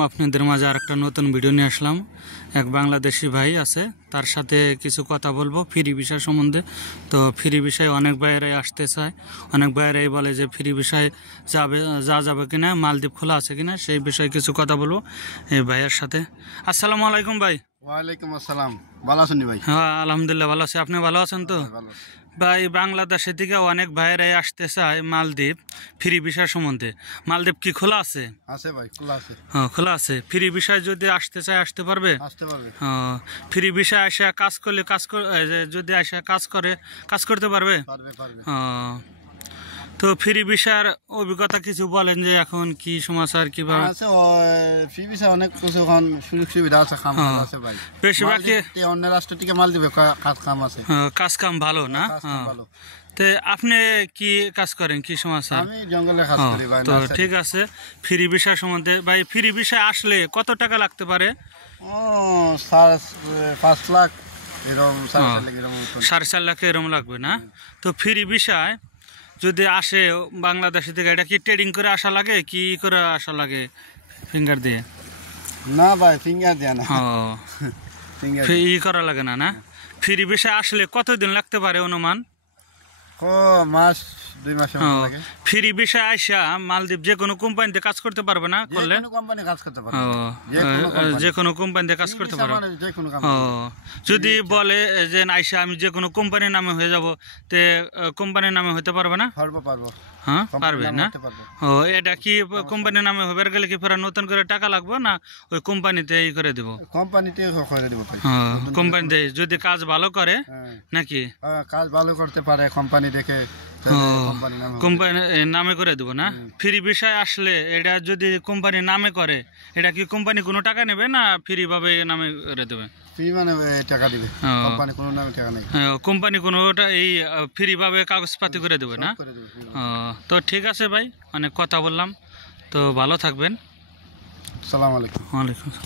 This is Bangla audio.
আপনাদের মাঝে আরেকটা নতুন ভিডিও নিয়ে আসলাম। এক বাংলাদেশি ভাই আছে, তার সাথে কিছু কথা বলবো ফ্রি ভিসা সম্বন্ধে। তো ফ্রি ভিসায় অনেক ভাইয়েরাই আসতে চায়, অনেক ভাইয়েরাই বলে যে ফ্রি ভিসায় যাবে কিনা, মালদ্বীপ খোলা আছে কিনা, সেই বিষয়ে কিছু কথা বলবো এই ভাইয়ের সাথে। আসসালামু আলাইকুম ভাই। ওয়ালাইকুম আসসালাম। ভালো আছেন ভাই? হ্যাঁ আলহামদুলিল্লাহ ভালো আছি, আপনি ভালো আছেন তো? ভাই বাংলাদেশের থেকে অনেক ভাইয়েরাই আসতে চায় মালদ্বীপ ফ্রি ভিসা সম্বন্ধে। মালদ্বীপ কি খোলা আছে? আছে ভাই, খোলা আছে। হ্যাঁ খোলা আছে। ফ্রি ভিসায় যদি আসতে চায় আসতে পারবে? আসতে পারবে। ফ্রি ভিসায় আসা কাজ করলে যদি আসা কাজ করতে পারবে? পারবে পারবে। তো ফ্রি ভিসার অভিজ্ঞতা কিছু বলেন যে এখন কি সমাচার কিভাবে আছে? ফ্রি ভিসা অনেক কিছু এখন সুযোগ সুবিধা আছে, কাম আছে ভাই। বেশিরভাগই অন্য রাষ্ট্র থেকে মাল দিবে, কাজ কাম আছে। কাজ কাম ভালো না? ভালো। তো আপনি কি কাজ করেন, কি সমাচার? আমি জঙ্গলে কাজ করি ভাই। তো ঠিক আছে, ফ্রি ভিসা সম্বন্ধে ভাই, ফ্রি ভিসা আসলে কত টাকা লাগতে পারে? 5 লাখ এরকম, 4.5 লাখ এরকম লাগবে না? তো ফ্রি ভিসায় যদি আসে বাংলাদেশ থেকে, এটা কি ট্রেডিং করে আসা লাগে, কি করে আসা লাগে? ফিঙ্গার দিয়ে? না ভাই, ফিঙ্গার দেয়া না। ই করা লাগে না? ফ্রি ভিসায় আসলে কতদিন লাগতে পারে অনুমান? মাস 2 মাসের মতো লাগে। ফ্রি ভিসায় আইসা মালদ্বীপ যে কোনো কোম্পানিতে কাজ করতে পারবে না? করলে যে কোনো কোম্পানি কাজ করতে পারবে। যে কোনো কোম্পানিতে কাজ করতে পারবে। যদি বলে যে আইসা আমি যে কোনো কোম্পানির নামে হয়ে যাব, তে কোম্পানির নামে হতে পারবে না? পারবো। হ্যাঁ পারবে না? এটা কি কোম্পানির নামে হবার গেলে কি ফের নতুন করে টাকা লাগবে না ওই কোম্পানিতে ই করে দেবো? কোম্পানিতে করে দেবো। কোম্পানিতে যদি কাজ ভালো করে নাকি? কাজ ভালো করতে পারে কোম্পানি দেখে, কোম্পানি নামে করে দেবো না? ফ্রি ভিসায় আসলে এটা যদি কোম্পানির নামে করে, এটা কি কোম্পানি কোনো টাকা নেবে না ফ্রি ভাবে নামে করে দেবে? ফ্রি মানে টাকা দিবে, কোম্পানি কোনো নামে টাকা নেই। কোম্পানি কোনোটা এই ফ্রি ভাবে কাগজপাতি করে দেবে না? তো ঠিক আছে ভাই, অনেক কথা বললাম, তো ভালো থাকবেন। আসসালামু আলাইকুম। ওয়ালাইকুম।